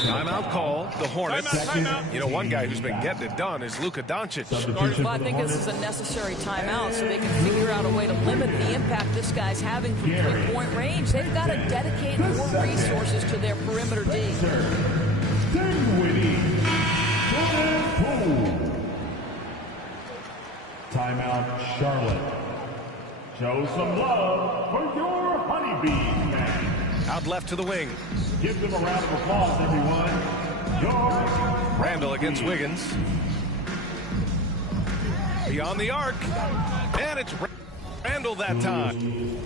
Timeout call, the Hornets. Timeout. You know, one guy who's been getting it done is Luka Doncic. Well, I think this is a necessary timeout so they can figure out a way to limit the impact this guy's having from three-point range. They've got to dedicate more resources to their perimeter D. Timeout, Charlotte. Show some love for your honeybees, man. Out left to the wing. Give them a round of applause, everyone. Your Randall against Wiggins. Beyond the arc. And it's Randall that time.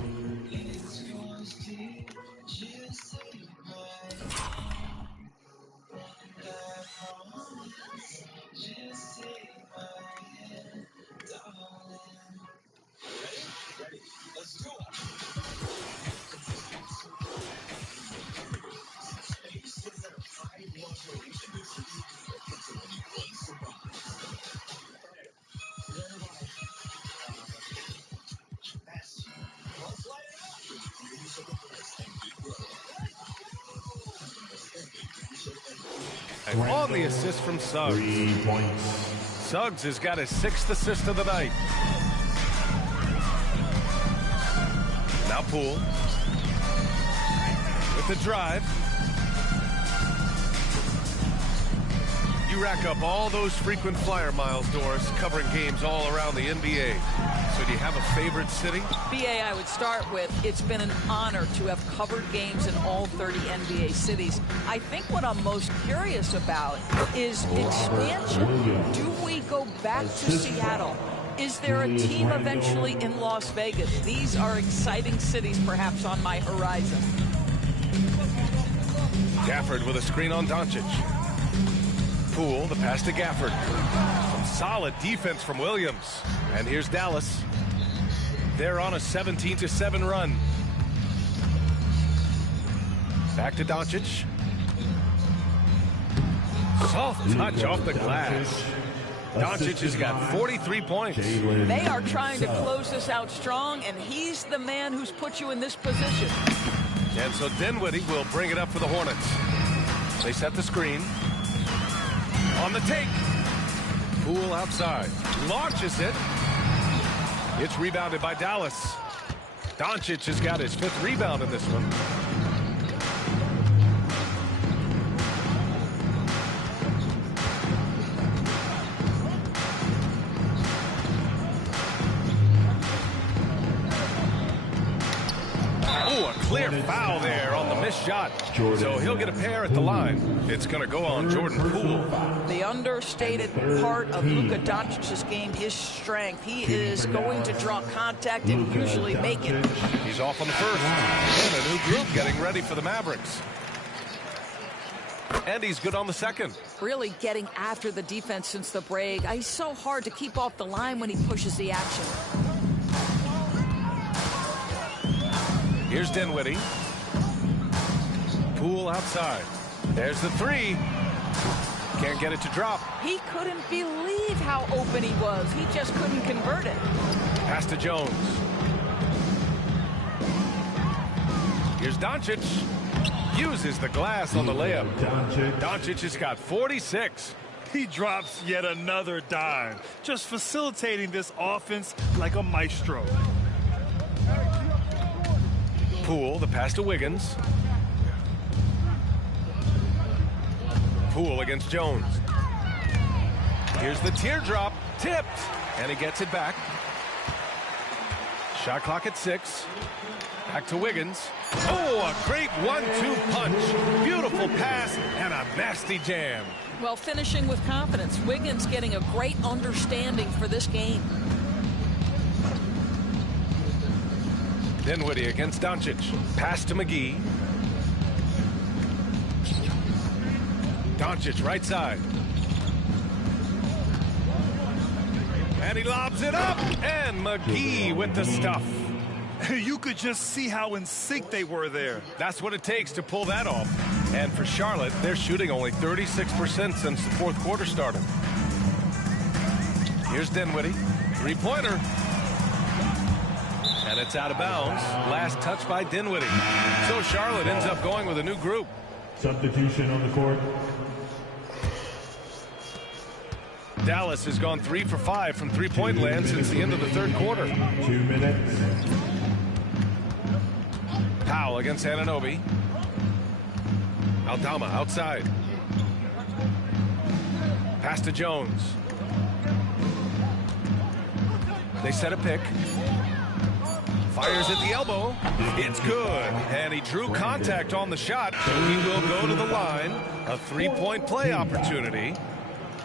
And on the assist from Suggs. 3 points. Suggs has got his 6th assist of the night. Now Poole. With the drive. You rack up all those frequent flyer miles, Doris, covering games all around the NBA. So do you have a favorite city? BA, I would start with, it's been an honor to have covered games in all 30 NBA cities. I think what I'm most curious about is expansion. Do we go back to Seattle? Is there a team eventually in Las Vegas? These are exciting cities perhaps on my horizon. Gafford with a screen on Doncic. Poole, the pass to Gafford. Some solid defense from Williams. And here's Dallas. They're on a 17-7 run. Back to Doncic. Soft touch off the glass. Doncic has got 43 points. They are trying to close this out strong, and he's the man who's put you in this position. And so Dinwiddie will bring it up for the Hornets. They set the screen. On the take. Poole outside. Launches it. It's rebounded by Dallas. Doncic has got his 5th rebound in this one. Oh, a clear foul there on the missed shot. So he'll get a pair at the line. It's going to go on Jordan Poole. The understated part of Luka Doncic's game is strength. He is going to draw contact and usually make it. He's off on the first. And a new group getting ready for the Mavericks. And he's good on the second. Really getting after the defense since the break. He's so hard to keep off the line when he pushes the action. Here's Dinwiddie. Poole outside. There's the 3. Can't get it to drop. He couldn't believe how open he was. He just couldn't convert it. Pass to Jones. Here's Doncic. Uses the glass on the layup. Doncic has got 46. He drops yet another dime, just facilitating this offense like a maestro. Poole, the pass to Wiggins. Poole against Jones. Here's the teardrop, tipped, and he gets it back. Shot clock at 6. Back to Wiggins. Oh, a great 1-2 punch. Beautiful pass and a nasty jam. Well, finishing with confidence. Wiggins getting a great understanding for this game. Dinwiddie against Doncic. Pass to McGee. Doncic right side. And he lobs it up. And McGee with the stuff. You could just see how in sync they were there. That's what it takes to pull that off. And for Charlotte, they're shooting only 36% since the fourth quarter started. Here's Dinwiddie. Three-pointer. And it's out of bounds. Last touch by Dinwiddie. So Charlotte ends up going with a new group. Substitution on the court. Dallas has gone 3 for 5 from three-point land since the end of the third quarter. 2 minutes. Powell against Anunoby. Aldama outside. Pass to Jones. They set a pick. Fires at the elbow. It's good. And he drew contact on the shot, so he will go to the line. A three-point play opportunity.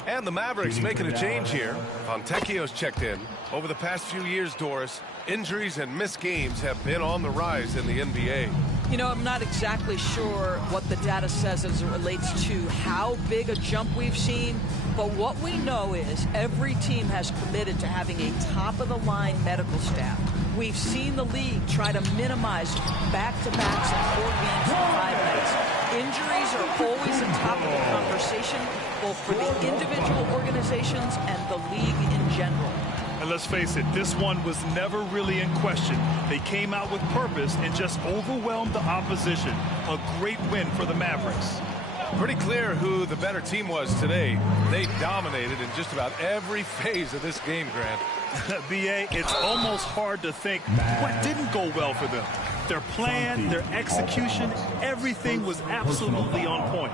And the Mavericks making a change here. Fontecchio's checked in. Over the past few years, Doris, injuries and missed games have been on the rise in the NBA. You know, I'm not exactly sure what the data says as it relates to how big a jump we've seen, but what we know is every team has committed to having a top-of-the-line medical staff. We've seen the league try to minimize back-to-backs in 4 games and 5 nights. Injuries are always a topic of conversation, both for the individual organizations and the league in general. And let's face it, this one was never really in question. They came out with purpose and just overwhelmed the opposition. A great win for the Mavericks. Pretty clear who the better team was today. They dominated in just about every phase of this game, Grant. B.A., it's almost hard to think what didn't go well for them. Their plan, their execution, everything was absolutely on point.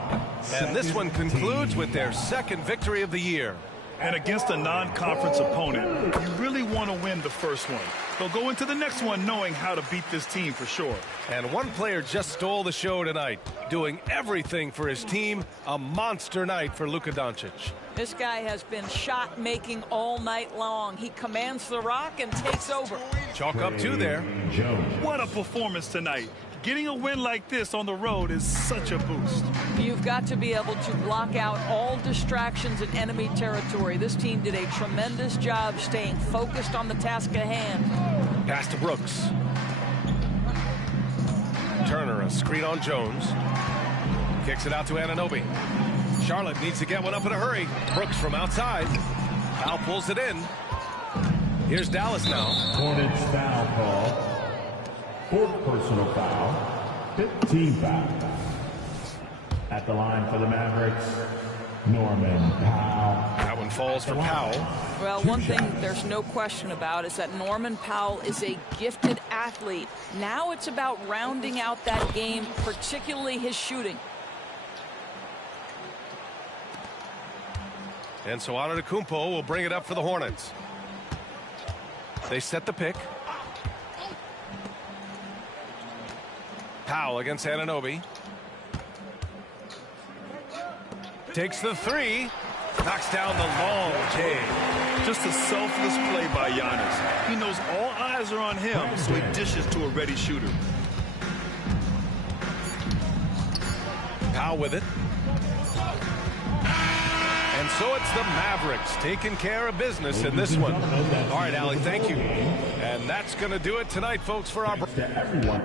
And this one concludes with their second victory of the year. And against a non-conference opponent, you really want to win the first one. They'll go into the next one knowing how to beat this team for sure. And one player just stole the show tonight, doing everything for his team. A monster night for Luka Doncic. This guy has been shot-making all night long. He commands the rock and takes over. Chalk up 2 there. What a performance tonight. Getting a win like this on the road is such a boost. You've got to be able to block out all distractions in enemy territory. This team did a tremendous job staying focused on the task at hand. Pass to Brooks. Turner, a screen on Jones. Kicks it out to Anunoby. Charlotte needs to get one up in a hurry. Brooks from outside. Powell pulls it in. Here's Dallas now. Hornets foul call. 4th personal foul. 15 foul. At the line for the Mavericks, Norman Powell. That one falls for Powell. Well, one thing there's no question about is that Norman Powell is a gifted athlete. Now it's about rounding out that game, particularly his shooting. And so Antetokounmpo will bring it up for the Hornets. They set the pick. Powell against Anunoby. Takes the 3. Knocks down the long J. Just a selfless play by Giannis. He knows all eyes are on him, so he dishes to a ready shooter. Powell with it. And so it's the Mavericks taking care of business in this one. All right, Allie, thank you. And that's going to do it tonight, folks, for our... To everyone.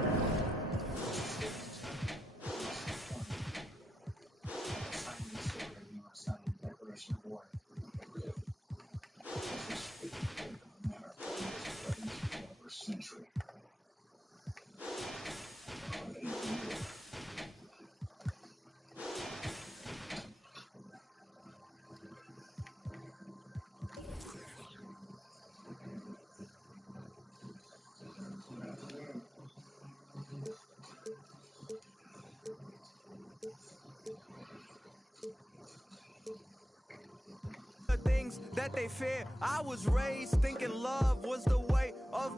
that they fear. I was raised thinking love was the way of